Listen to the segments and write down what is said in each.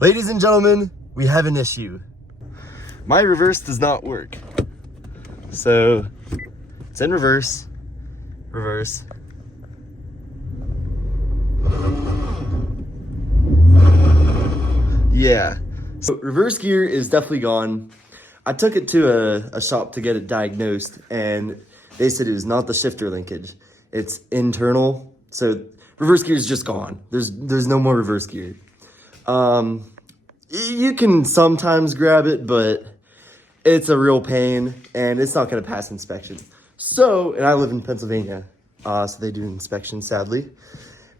Ladies and gentlemen, we have an issue. My reverse does not work. So it's in reverse. Reverse. Yeah. So reverse gear is definitely gone. I took it to a shop to get it diagnosed, and they said it was not the shifter linkage. It's internal. So reverse gear is just gone. There's no more reverse gear. You can sometimes grab it, but it's a real pain, and it's not going to pass inspection. So, and I live in Pennsylvania, so they do inspections, sadly.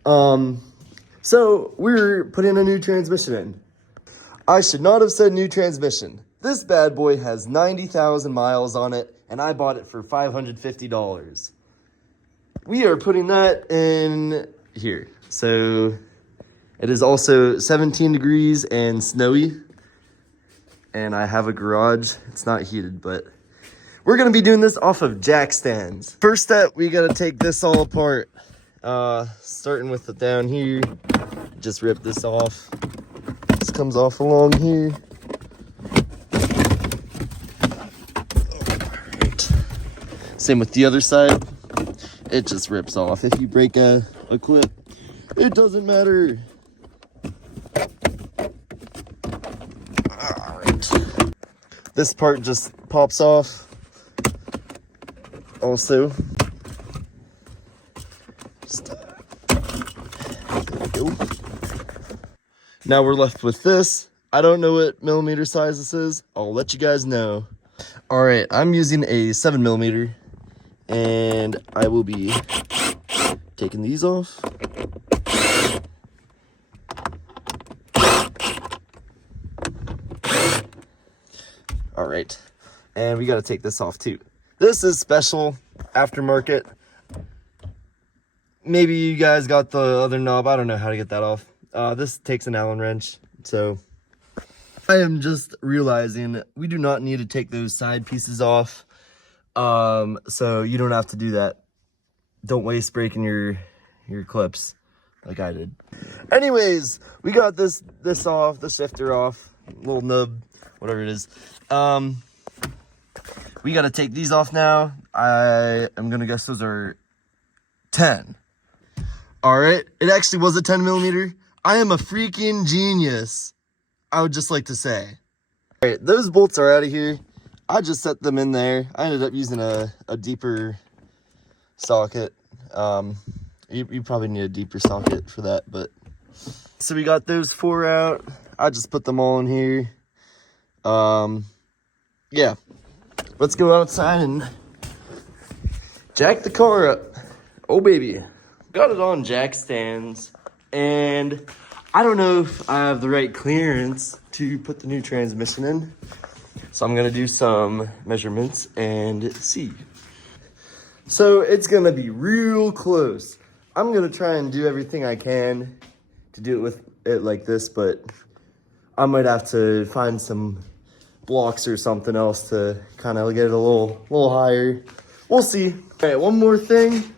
So we're putting a new transmission in. I should not have said new transmission. This bad boy has 90,000 miles on it, and I bought it for $550. We are putting that in here. So it is also 17 degrees and snowy, and I have a garage. It's not heated, but we're gonna be doing this off of jack stands. First step, we gotta take this all apart. Starting with it down here, just rip this off. This comes off along here. Alright. Same with the other side. It just rips off. If you break a clip, it doesn't matter. Alright. This part just pops off. Also. There we go. Now we're left with this. I don't know what millimeter size this is. I'll let you guys know. All right, I'm using a 7mm, and I will be taking these off. All right, and we got to take this off too. This is special, aftermarket. Maybe you guys got the other knob. I don't know how to get that off. This takes an Allen wrench, so I am just realizing we do not need to take those side pieces off. So you don't have to do that. Don't waste breaking your clips like I did. Anyways, we got this off, the shifter off, little nub, whatever it is. We got to take these off now. I am gonna guess those are 10. All right, it actually was a 10mm. I am a freaking genius, I would just like to say. All right, those bolts are out of here. I just set them in there. I ended up using a deeper socket. You probably need a deeper socket for that, but. So we got those 4 out. I just put them all in here. Yeah, let's go outside and jack the car up. Oh baby, got it on jack stands. And I don't know if I have the right clearance to put the new transmission in. So I'm gonna do some measurements and see. So it's gonna be real close. I'm gonna try and do everything I can to do it with it like this, but I might have to find some blocks or something else to kind of get it a little higher. We'll see. All right, one more thing.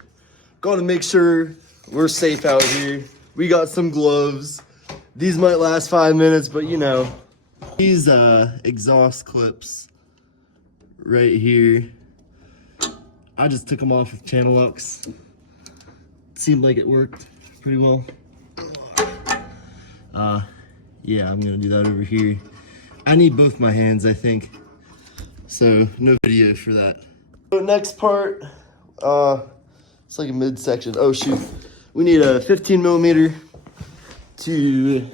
Gotta make sure we're safe out here. We got some gloves. These might last 5 minutes, but you know. These exhaust clips right here. I just took them off with channel locks. Seemed like it worked pretty well. Yeah, I'm gonna do that over here. I need both my hands, I think. So no video for that. So next part, it's like a midsection. Oh shoot. We need a 15mm to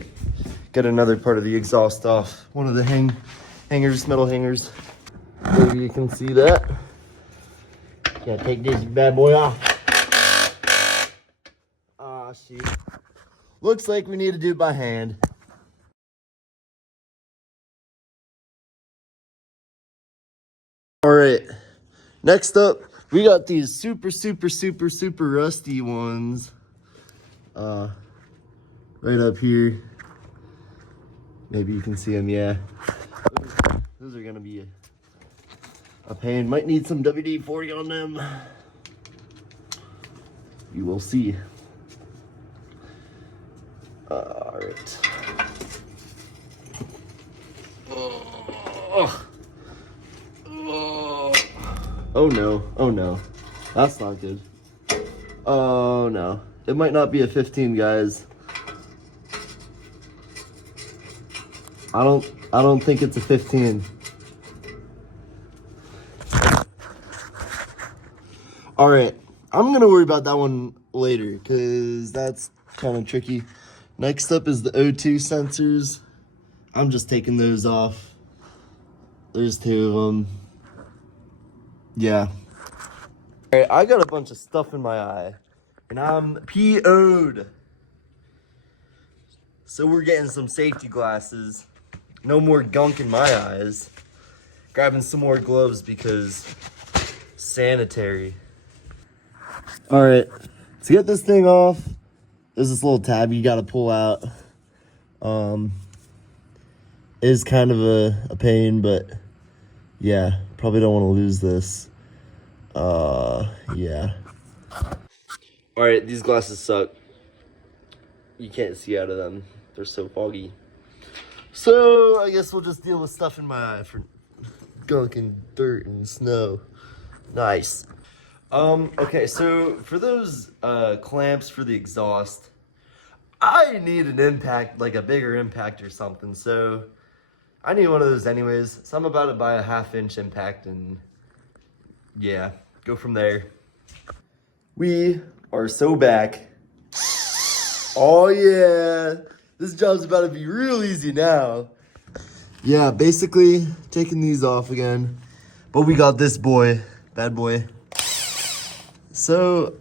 get another part of the exhaust off. One of the hangers, metal hangers. Maybe you can see that. Gotta take this bad boy off. Ah, shoot. Looks like we need to do it by hand. All right, next up, we got these super rusty ones. Right up here. Maybe you can see them, yeah. Those are gonna be a pain. Might need some WD-40 on them. You will see. All right. Oh. Oh. Oh no. Oh no. That's not good. Oh no. It might not be a 15, guys. I don't think it's a 15. All right. I'm gonna worry about that one later because that's kind of tricky. Next up is the O2 sensors. I'm just taking those off. There's 2 of them. Yeah. All right, I got a bunch of stuff in my eye, and I'm PO'd. So we're getting some safety glasses. No more gunk in my eyes. Grabbing some more gloves because sanitary. All right, to get this thing off, there's this little tab you gotta pull out. It is kind of a pain, but yeah, probably don't want to lose this. Yeah. All right, these glasses suck. You can't see out of them. They're so foggy. So I guess we'll just deal with stuff in my eye for gunk and dirt and snow. Nice. Okay, so for those clamps for the exhaust, I need an impact, like a bigger impact or something. So I need one of those anyways. So I'm about to buy a 1/2-inch impact and yeah, go from there. We are so back. Oh yeah, this job's about to be real easy now. Yeah, basically taking these off again, but we got this boy, bad boy. So,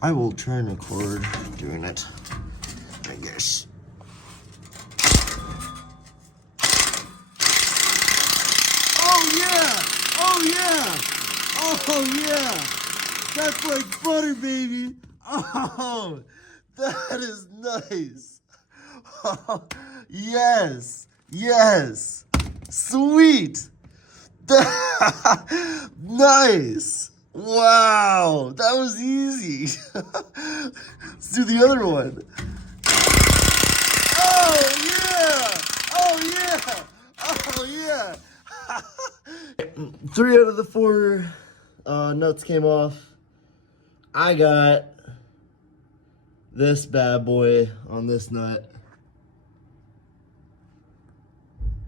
I will try and record doing it, I guess. Oh yeah, oh yeah, oh yeah, that's like butter, baby. Oh, that is nice. Oh, yes, yes, sweet. Nice. Wow, that was easy. Let's do the other one. Oh yeah, oh yeah, oh yeah. 3 out of the 4 nuts came off. I got this bad boy on this nut.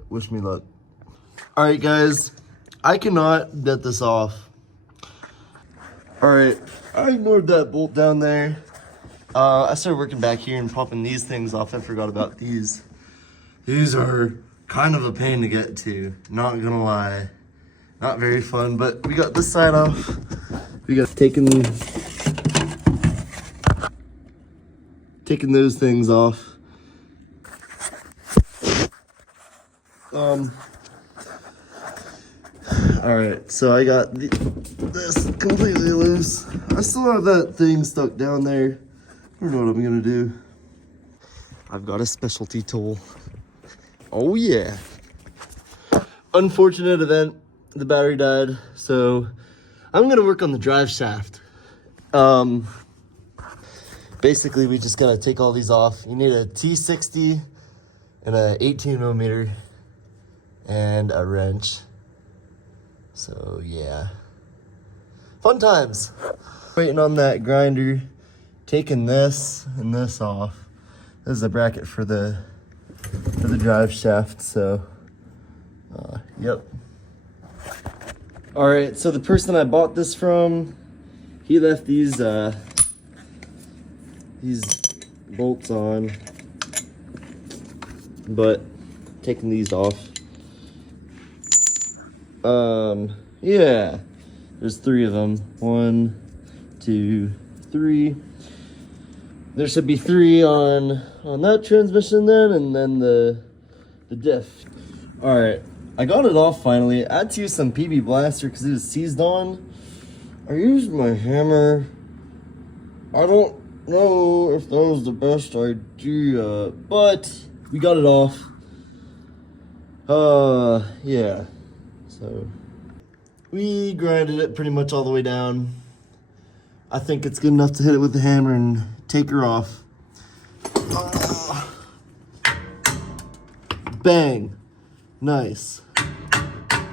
Wish me luck. All right, guys, I cannot get this off. All right, I ignored that bolt down there. I started working back here and popping these things off. I forgot about these. These are kind of a pain to get to, not gonna lie. Not very fun, but we got this side off. We got taking those things off. All right, so I got this completely loose. I still have that thing stuck down there. I don't know what I'm gonna do. I've got a specialty tool. Oh yeah. Unfortunate event, the battery died, so I'm gonna work on the drive shaft. Basically we just gotta take all these off. You need a T60 and a 18mm and a wrench. So yeah, fun times. Waiting on that grinder, taking this and this off. This is a bracket for the drive shaft, so yep. All right, so the person I bought this from, he left these bolts on, but taking these off. Yeah, there's 3 of them. 1, 2, 3. There should be 3 on that transmission then, and then the diff. All right, I got it off finally. I had to use some PB Blaster because it was seized on. I used my hammer. I don't know if that was the best idea, but we got it off. Yeah. So we grinded it pretty much all the way down. I think it's good enough to hit it with the hammer and take her off. Bang. Nice.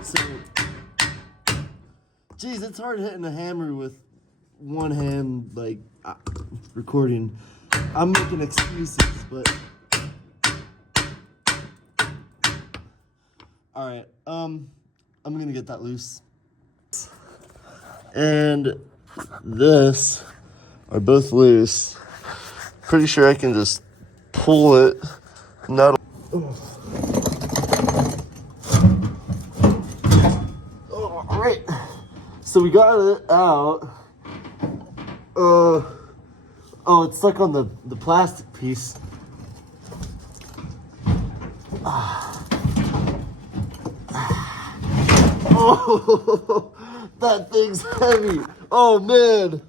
So, geez, it's hard hitting a hammer with one hand, like, recording. I'm making excuses, but... Alright, I'm gonna get that loose. And this are both loose. Pretty sure I can just pull it. Not. Oh, all right. So we got it out. Oh, it's stuck on the plastic piece. Oh, that thing's heavy. Oh man,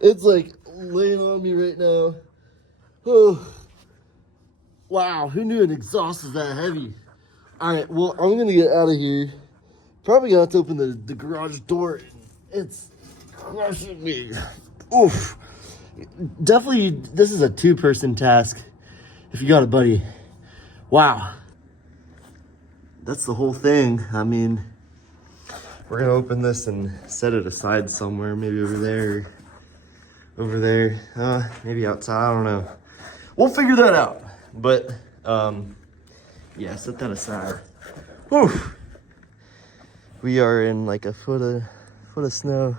it's like laying on me right now. Oh, wow, who knew an exhaust was that heavy? All right, well, I'm gonna get out of here. Probably gonna have to open the garage door. It's crushing me. Oof. Definitely, this is a two-person task if you got a buddy. Wow. That's the whole thing. I mean, we're gonna open this and set it aside somewhere, maybe over there, maybe outside, I don't know. We'll figure that out. But, yeah, set that aside. Whew. We are in like a foot of snow,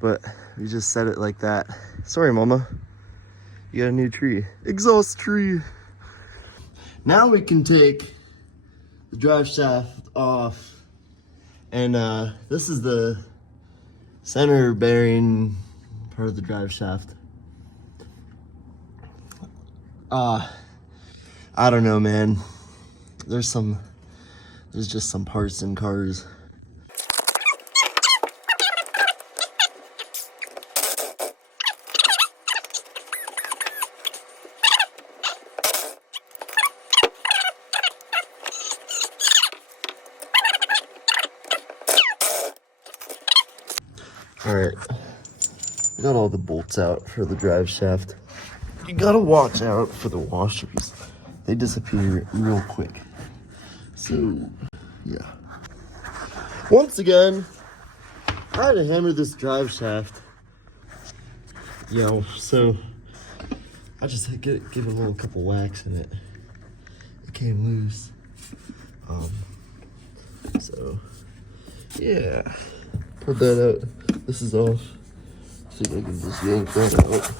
but we just set it like that. Sorry, Mama. You got a new tree. Exhaust tree. Now we can take the drive shaft off. And this is the center bearing part of the drive shaft. I don't know, man. There's just some parts in cars. All right, we got all the bolts out for the drive shaft. You gotta watch out for the washers. They disappear real quick. So, yeah. Once again, I had to hammer this drive shaft. You know, so I just had to give it a little couple whacks in it. It came loose. So, yeah. Put that out. This is off. See if I can just yank that out.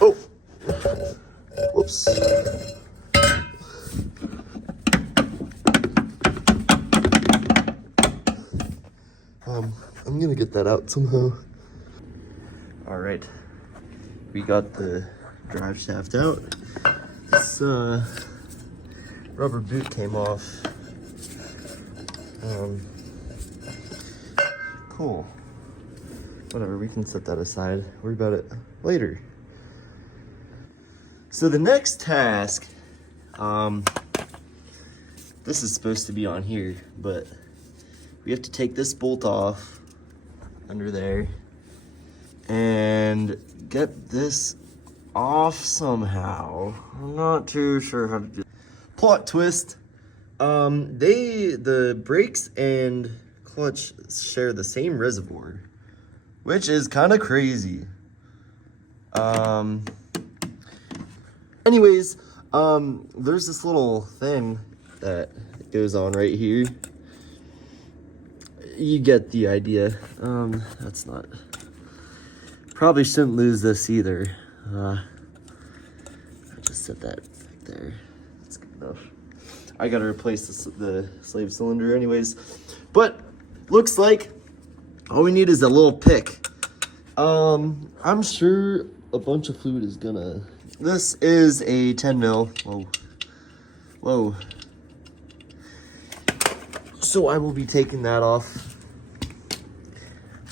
Oh! Whoops. I'm gonna get that out somehow. All right. We got the drive shaft out. This rubber boot came off. Cool. Whatever, we can set that aside. Worry about it later. So the next task, this is supposed to be on here, but we have to take this bolt off under there and get this off somehow. I'm not too sure how to do it. Plot twist. The brakes and clutch share the same reservoir, which is kind of crazy. Anyways, there's this little thing that goes on right here. You get the idea. That's not... Probably shouldn't lose this either. I just set that back there. That's good enough. I gotta replace the slave cylinder anyways. But, looks like all we need is a little pick. I'm sure a bunch of fluid is gonna... This is a 10 mil. Whoa. Whoa. So I will be taking that off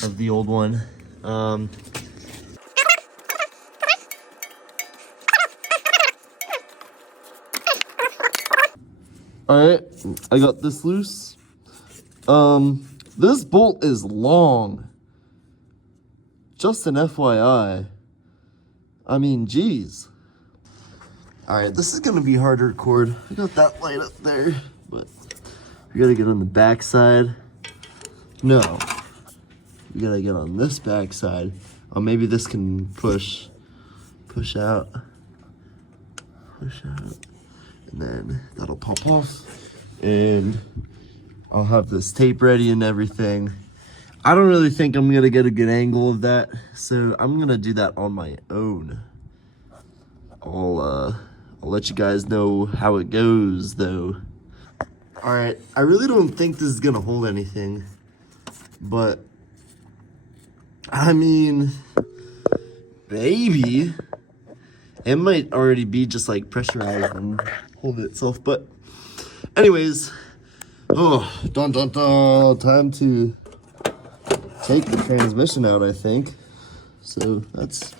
of the old one. Alright, I got this loose. This bolt is long. Just an FYI. I mean, geez. Alright, this is gonna be hard to record. I got that light up there, but we gotta get on the back side. No. We gotta get on this back side. Oh, maybe this can push out. Push out. And then that'll pop off. And I'll have this tape ready and everything. I don't really think I'm gonna get a good angle of that, so I'm gonna do that on my own. I'll let you guys know how it goes, though. All right, I really don't think this is gonna hold anything, but I mean, maybe. It might already be just like pressurized and hold it itself, but anyways, dun dun dun, time to take the transmission out, I think. So that's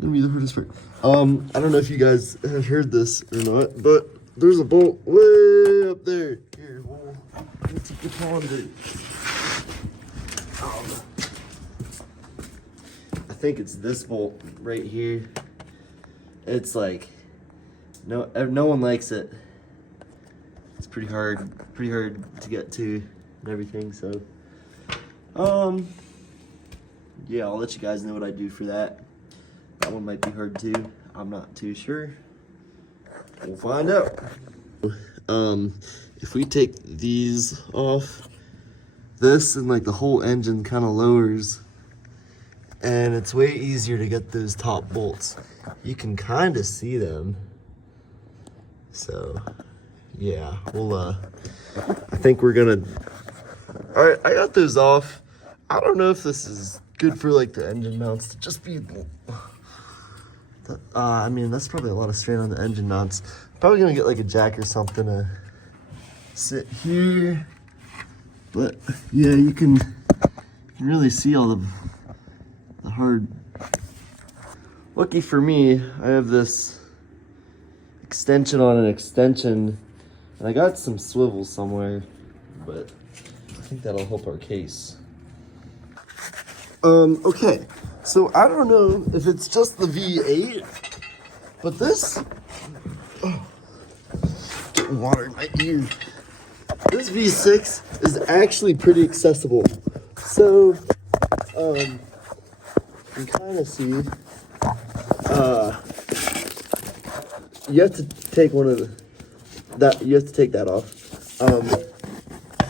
gonna be the hardest part. I don't know if you guys have heard this or not, but there's a bolt way up there. Here, let me take the ponder. I think it's this bolt right here. It's like no one likes it. It's pretty hard to get to and everything. So, yeah, I'll let you guys know what I do for that. That one might be hard too. I'm not too sure. We'll find out. If we take these off, this and like the whole engine kind of lowers, and it's way easier to get those top bolts. You can kind of see them. So, yeah, we'll, I think we're gonna, all right, I got those off. I don't know if this is good for like the engine mounts to just be, I mean, that's probably a lot of strain on the engine mounts. Probably gonna get like a jack or something to sit here. But yeah, you can really see all the hard. Lucky for me, I have this extension on an extension, and I got some swivel somewhere, but I think that'll help our case. Okay, so I don't know if it's just the V8, but this, getting water in my ear. This V6 is actually pretty accessible. So, you can kind of see, you have to take one of you have to take that off.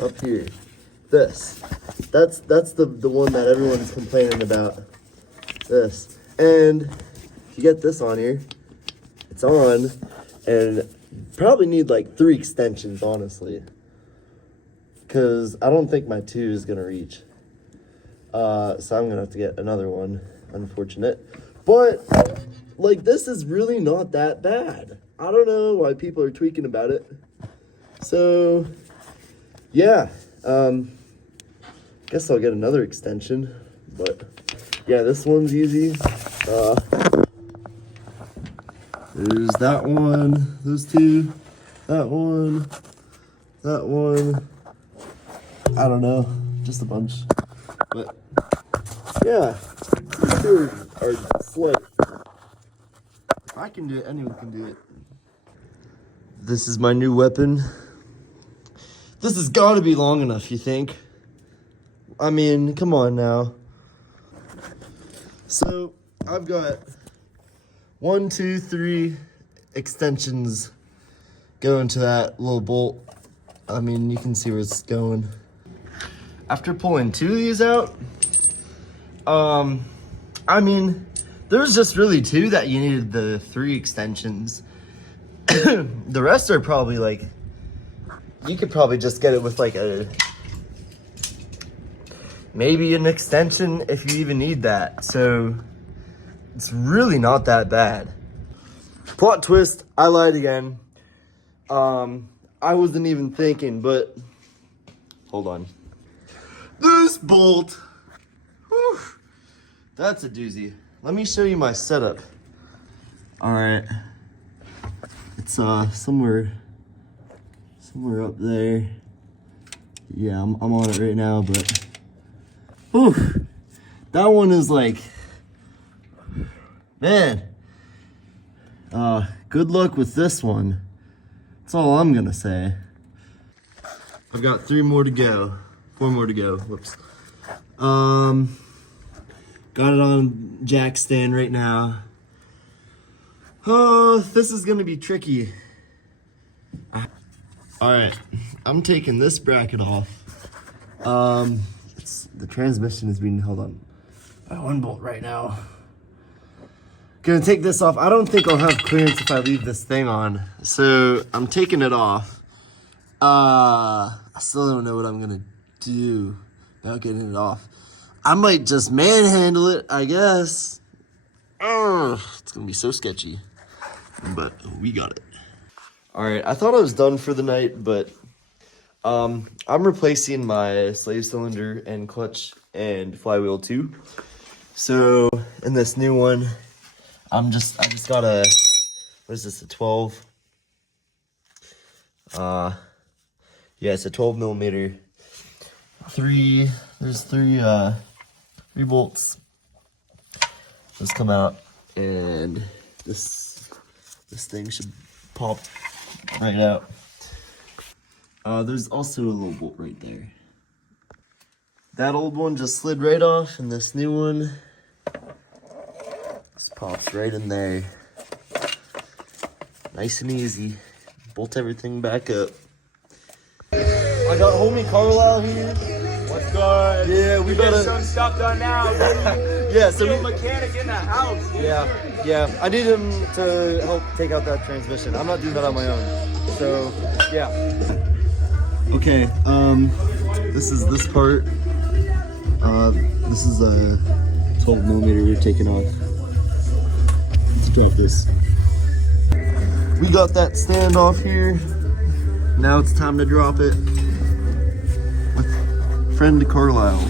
Up here, that's the one that everyone's complaining about. This, and if you get this on here, it's on, and probably need like 3 extensions, honestly, because I don't think my 2 is gonna reach. So I'm gonna have to get another one. Unfortunate, but like this is really not that bad. I don't know why people are tweaking about it. So yeah, guess I'll get another extension. But yeah, this one's easy. There's that one, those 2, that one. I don't know, just a bunch. But yeah, sure, our sled. If I can do it, anyone can do it. This is my new weapon. This has got to be long enough, you think? I mean, come on now. So I've got 1, 2, 3 extensions going to that little bolt. I mean, you can see where it's going. After pulling 2 of these out, I mean, there's just really 2 that you needed the 3 extensions. The rest are probably like, you could probably just get it with like maybe an extension if you even need that. So it's really not that bad. Plot twist, I lied again. I wasn't even thinking, but hold on. This bolt, whew, that's a doozy. Let me show you my setup. All right, it's somewhere up there. Yeah, I'm on it right now, but whew, That one is like, man, good luck with this one. That's all I'm gonna say. I've got 3 more to go. 4 more to go. Whoops. Got it on jack stand right now. Oh, this is gonna be tricky. All right, I'm taking this bracket off. The transmission is being held on by 1 bolt right now. Gonna take this off. I don't think I'll have clearance if I leave this thing on, so I'm taking it off. I still don't know what I'm gonna do about getting it off. I might just manhandle it, I guess. It's gonna be so sketchy, but we got it. All right, I thought I was done for the night, but I'm replacing my slave cylinder and clutch and flywheel too. So in this new one, I just got a, what is this, a 12? Yeah, it's a 12 millimeter. There's three bolts. Those come out, and this thing should pop right out. There's also a little bolt right there. That old one just slid right off, and this new one just pops right in there. Nice and easy. Bolt everything back up. I got homie Carlisle here. What's good? Yeah, we better get some stuff done now, baby. Yeah, so we mechanic in the house. Yeah. I need him to help take out that transmission. I'm not doing that on my own. So, yeah. Okay, this is this part. This is a 12 millimeter we're taking off. Let's drive this. We got that stand off here. Now it's time to drop it with friend Carlisle.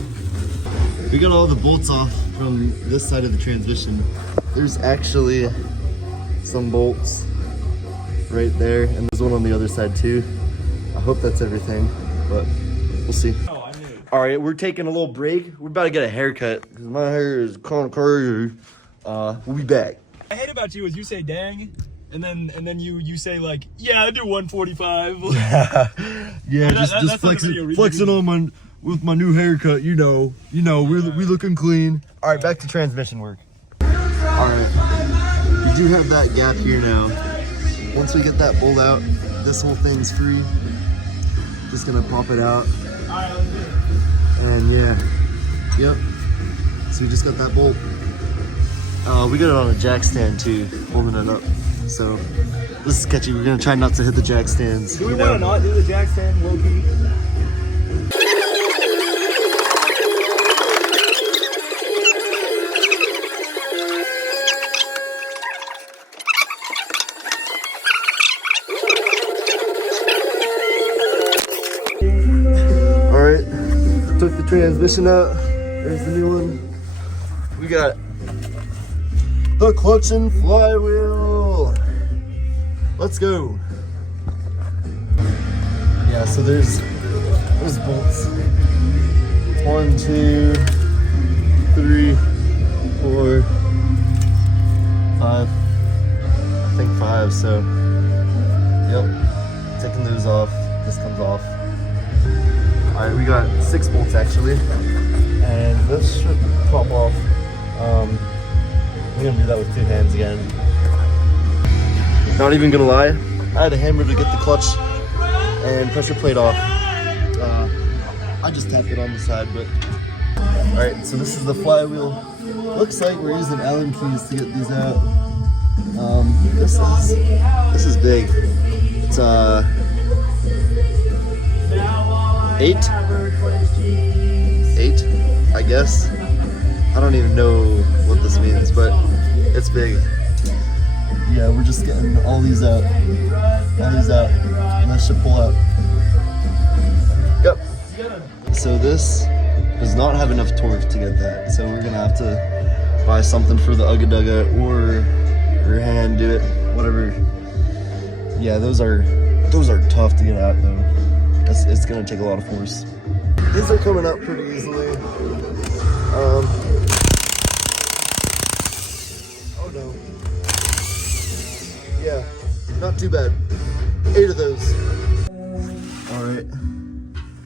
We got all the bolts off from this side of the transmission. There's actually some bolts right there, and there's one on the other side too. I hope that's everything, but we'll see. All right, we're taking a little break. We're about to get a haircut because my hair is kind of crazy. We'll be back. I hate about you is you say dang, and then you say like, yeah, I do 145. Yeah, just flexing on with my new haircut. You know, we looking clean. All right, back to transmission work. All right, we do have that gap here now. Once we get that bolt out, this whole thing's free. Just gonna pop it out. And yeah, yep. So we just got that bolt. We got it on a jack stand too, holding it up. So this is sketchy. We're gonna try not to hit the jack stands. Do we want to not do the jack stand, low-key? Took the transmission out. There's the new one. We got the clutch and flywheel. Let's go. Yeah, so there's bolts. 1, 2, 3, 4, 5. I think 5. So, yep. Taking those off. This comes off. All right, we got 6 bolts actually, and this should pop off. I'm gonna do that with 2 hands again. Not even gonna lie, I had a hammer to get the clutch and pressure plate off. I just tapped it on the side, but all right. So this is the flywheel. Looks like we're using Allen keys to get these out. This is big. It's 8, I guess. I don't even know what this means, but it's big. Yeah, we're just getting all these out. And that should pull out. Yep. So this does not have enough torque to get that. So we're gonna have to buy something for the Ugga Dugga or hand do it, whatever. Yeah, those are tough to get out though. It's gonna take a lot of force. These are coming out pretty easily. too bad. 8 of those. All right,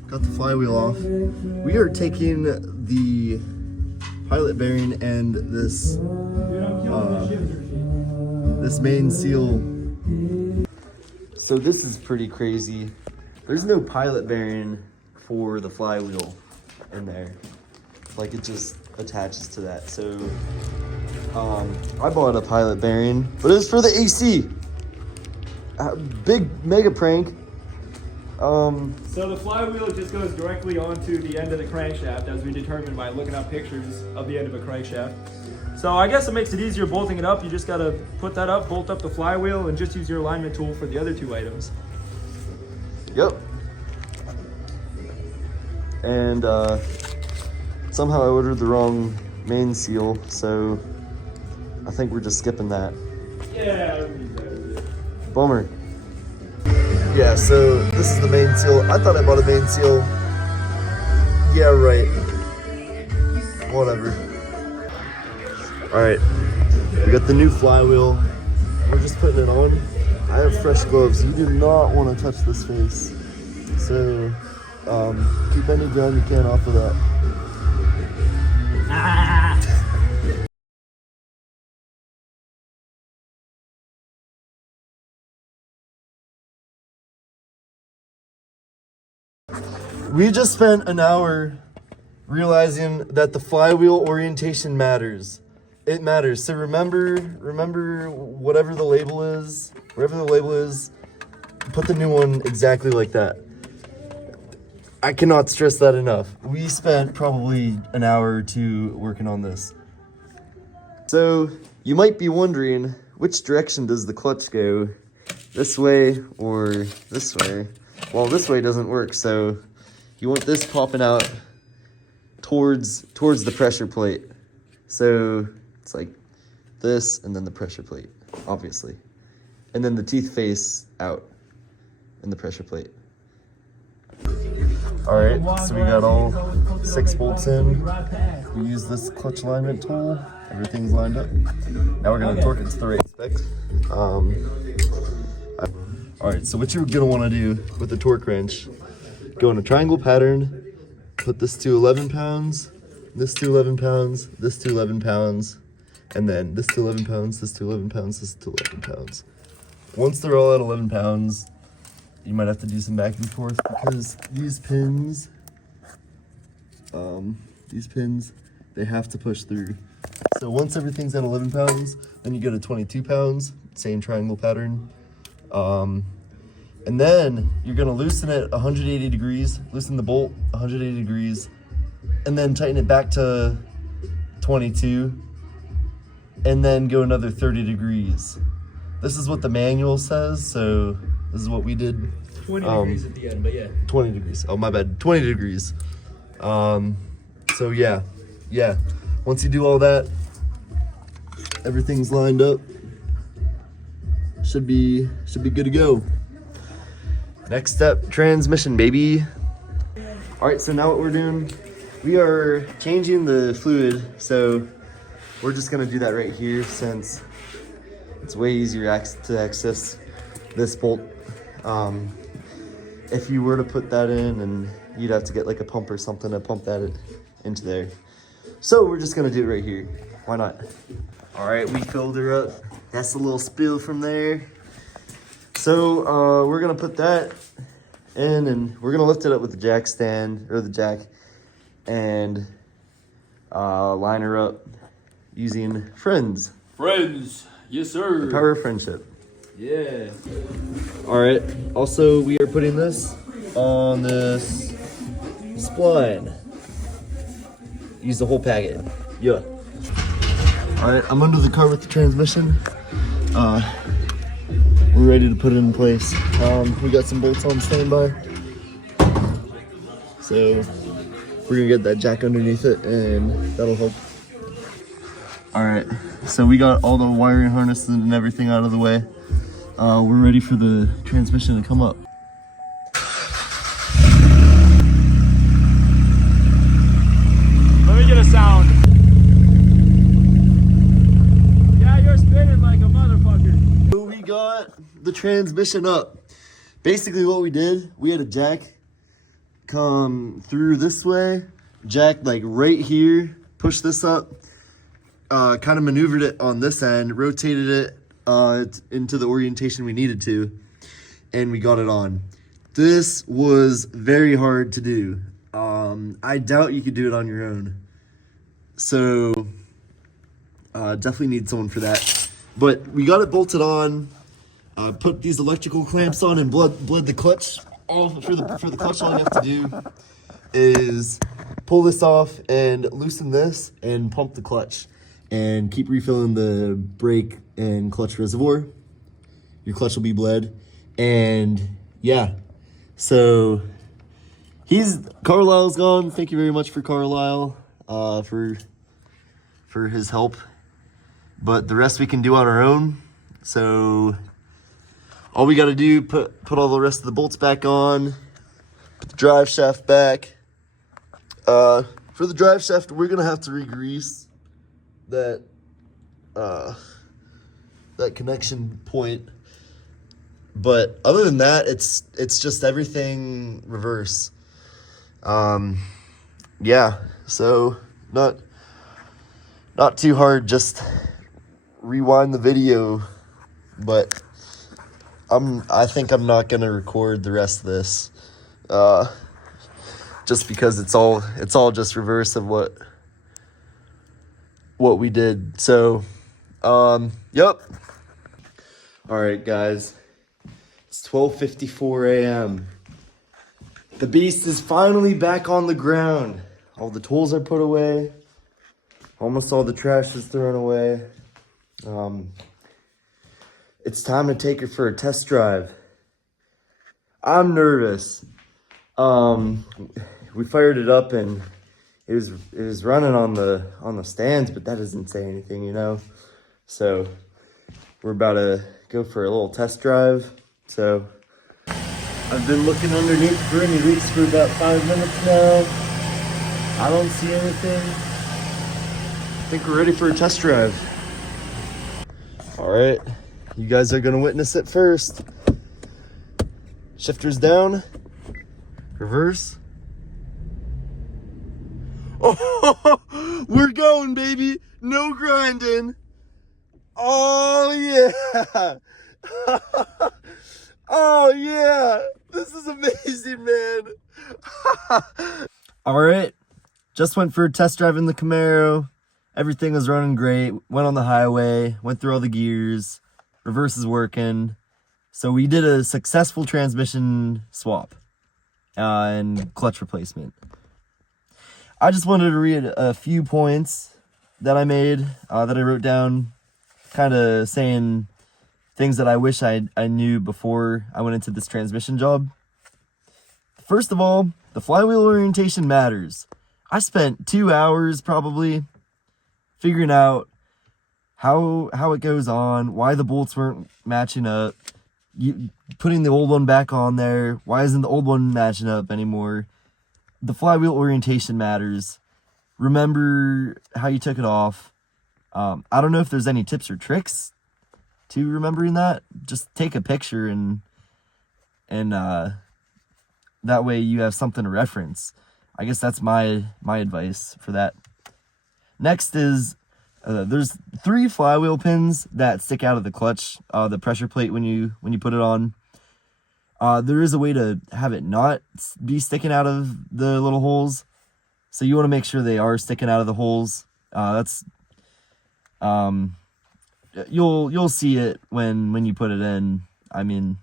got the flywheel off. We are taking the pilot bearing and this main seal. So this is pretty crazy. There's no pilot bearing for the flywheel in there. Like it just attaches to that. So I bought a pilot bearing, but it was for the AC. Big mega prank. So the flywheel just goes directly onto the end of the crankshaft, as we determined by looking up pictures of the end of a crankshaft. So I guess it makes it easier bolting it up. You just gotta put that up, bolt up the flywheel, and just use your alignment tool for the other 2 items. Yep. And somehow I ordered the wrong main seal, so I think we're just skipping that. Yeah. Bummer. Yeah, so this is the main seal. I thought I bought a main seal. Yeah, right. Whatever. Alright, we got the new flywheel. We're just putting it on. I have fresh gloves. You do not want to touch this face. So, keep any ground you can off of that. We just spent an hour realizing that the flywheel orientation matters. It matters. So remember whatever the label is, wherever the label is, put the new one exactly like that. I cannot stress that enough. We spent probably an hour or 2 working on this. So you might be wondering, which direction does the clutch go? This way or this way? Well, this way doesn't work, so you want this popping out towards the pressure plate. So it's like this and then the pressure plate, obviously. And then the teeth face out in the pressure plate. All right, so we got all 6 bolts in. We use this clutch alignment tool. Everything's lined up. Now we're gonna torque it to the right spec. All right, so what you're gonna wanna do with the torque wrench, go in a triangle pattern, put this to 11 pounds, this to 11 pounds, this to 11 pounds, and then this to 11 pounds, this to 11 pounds, this to 11 pounds. Once they're all at 11 pounds, you might have to do some back and forth because these pins, they have to push through. So once everything's at 11 pounds, then you go to 22 pounds, same triangle pattern. And then you're gonna loosen it 180 degrees, loosen the bolt 180 degrees, and then tighten it back to 22, and then go another 30 degrees. This is what the manual says, so this is what we did. 20 degrees at the end, but yeah. 20 degrees, oh my bad, 20 degrees. So yeah. Once you do all that, everything's lined up. Should be good to go. Next step, transmission, baby. All right, so now what we're doing, we are changing the fluid. So we're just gonna do that right here since it's way easier to access this bolt. If you were to put that in, and you'd have to get like a pump or something to pump that into there. So we're just gonna do it right here. Why not? All right, we filled her up. That's a little spill from there. So we're gonna put that in, and we're gonna lift it up with the jack stand, or the jack, and line her up using Friends. Friends, yes sir. The power of friendship. Yeah. All right, also we are putting this on this spline. Use the whole packet. Yeah. All right, I'm under the car with the transmission. We're ready to put it in place. We got some bolts on standby. So we're gonna get that jack underneath it, and that'll help. All right, so we got all the wiring harnesses and everything out of the way. We're ready for the transmission to come up. Let me get a sound. Yeah, you're spinning like a motherfucker. So we got the transmission up. Basically what we did, we had a jack come through this way, jack like right here, push this up, kind of maneuvered it on this end, rotated it into the orientation we needed to, and we got it on. This was very hard to do. I doubt you could do it on your own. So definitely need someone for that. But we got it bolted on, put these electrical clamps on, and bled the clutch. All for the clutch, all you have to do is pull this off and loosen this and pump the clutch and keep refilling the brake and clutch reservoir. Your clutch will be bled. And yeah, so Carlisle's gone. Thank you very much for Carlisle for his help. But the rest we can do on our own. So all we got to do, put all the rest of the bolts back on, put the drive shaft back. For the drive shaft, we're gonna have to re-grease that connection point. But other than that, it's just everything reverse. Yeah, so not too hard. Just rewind the video, but I think I'm not gonna record the rest of this, just because it's all just reverse of what we did. So, yep. All right, guys. It's 12:54 a.m. The beast is finally back on the ground. All the tools are put away. Almost all the trash is thrown away. It's time to take her for a test drive. I'm nervous. We fired it up and it was running on the stands, but that doesn't say anything, you know. So we're about to go for a little test drive. So I've been looking underneath for any leaks for about 5 minutes now. I don't see anything. I think we're ready for a test drive. All right, you guys are gonna witness it first. Shifters down, reverse. Oh, we're going, baby. No grinding. Oh yeah. Oh yeah, this is amazing, man. All right, just went for a test drive in the Camaro. Everything was running great. Went on the highway, went through all the gears. Reverse is working. So we did a successful transmission swap and clutch replacement. I just wanted to read a few points that I made, that I wrote down, kind of saying things that I wish I knew before I went into this transmission job. First of all, the flywheel orientation matters. I spent 2 hours probably figuring out how it goes on, why the bolts weren't matching up, putting the old one back on there, why isn't the old one matching up anymore. The flywheel orientation matters. Remember how you took it off. I don't know if there's any tips or tricks to remembering that. Just take a picture and that way you have something to reference. I guess that's my advice for that. Next is there's 3 flywheel pins that stick out of the clutch, the pressure plate when you put it on. There is a way to have it not be sticking out of the little holes, so you want to make sure they are sticking out of the holes. You'll see it when you put it in. I mean,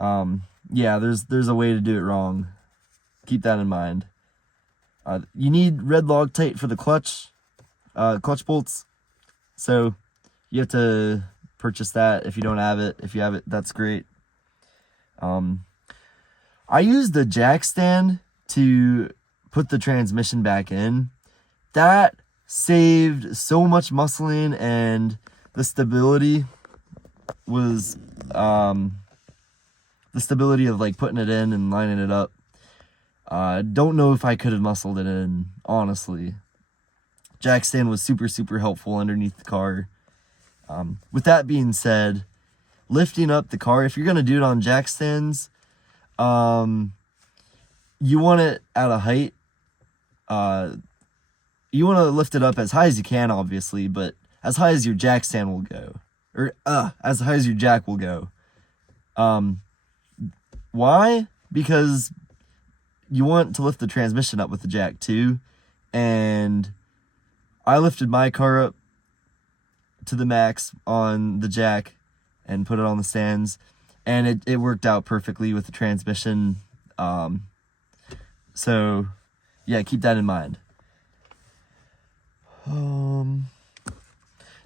yeah, there's a way to do it wrong. Keep that in mind. You need red Loctite for the clutch bolts, so you have to purchase that if you don't have it. If you have it, that's great. I used the jack stand to put the transmission back in. That saved so much muscling, and the stability was the stability of like putting it in and lining it up. Don't know if I could have muscled it in, honestly. Jack stand was super helpful underneath the car. With that being said, lifting up the car, if you're going to do it on jack stands, you want it at a height. You want to lift it up as high as you can, obviously, but as high as your jack stand will go. Or, as high as your jack will go. Why? Because you want to lift the transmission up with the jack too. And I lifted my car up to the max on the jack and put it on the stands. And it worked out perfectly with the transmission. So, yeah, keep that in mind.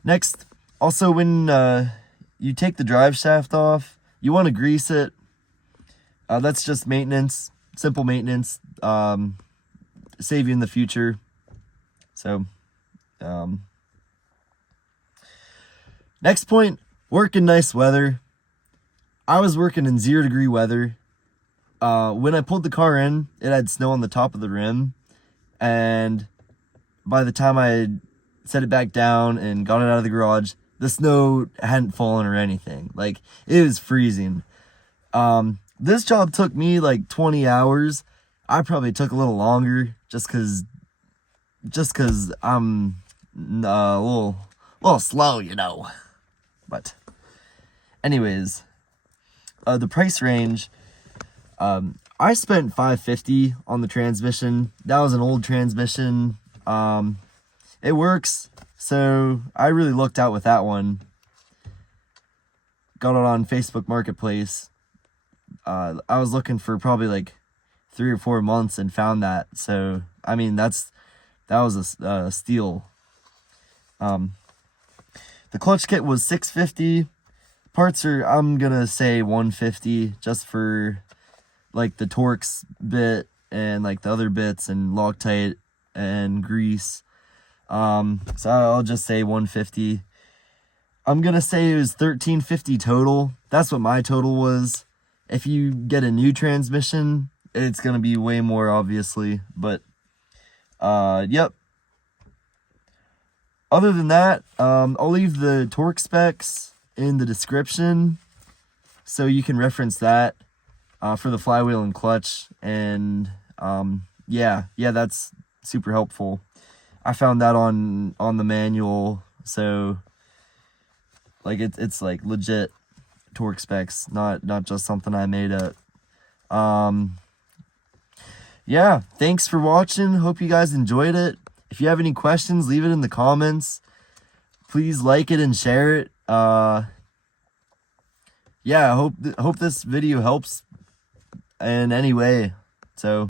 Next, also when you take the drive shaft off, you want to grease it. That's just maintenance, simple maintenance, save you in the future. So, next point, work in nice weather. I was working in 0-degree weather. When I pulled the car in, it had snow on the top of the rim, and by the time I set it back down and got it out of the garage, the snow hadn't fallen or anything. Like, it was freezing. This job took me like 20 hours. I probably took a little longer just cause I'm a little slow, you know. But anyways, the price range, I spent $550 on the transmission. That was an old transmission. It works, so I really looked out with that one. Got it on Facebook Marketplace. I was looking for probably like 3 or 4 months and found that. So, I mean, that was a steal. The clutch kit was $650. Parts are, I'm gonna say $150 just for like the Torx bit and like the other bits and Loctite and grease. So I'll just say $150. I'm gonna say it was $1350 total. That's what my total was. If you get a new transmission, it's gonna be way more, obviously. But yep. Other than that, I'll leave the torque specs in the description so you can reference that for the flywheel and clutch. And yeah, that's super helpful. I found that on the manual, so like it's like legit torque specs, not just something I made up. Yeah, thanks for watching. Hope you guys enjoyed it. If you have any questions, leave it in the comments. Please like it and share it. Yeah, I hope this video helps in any way. So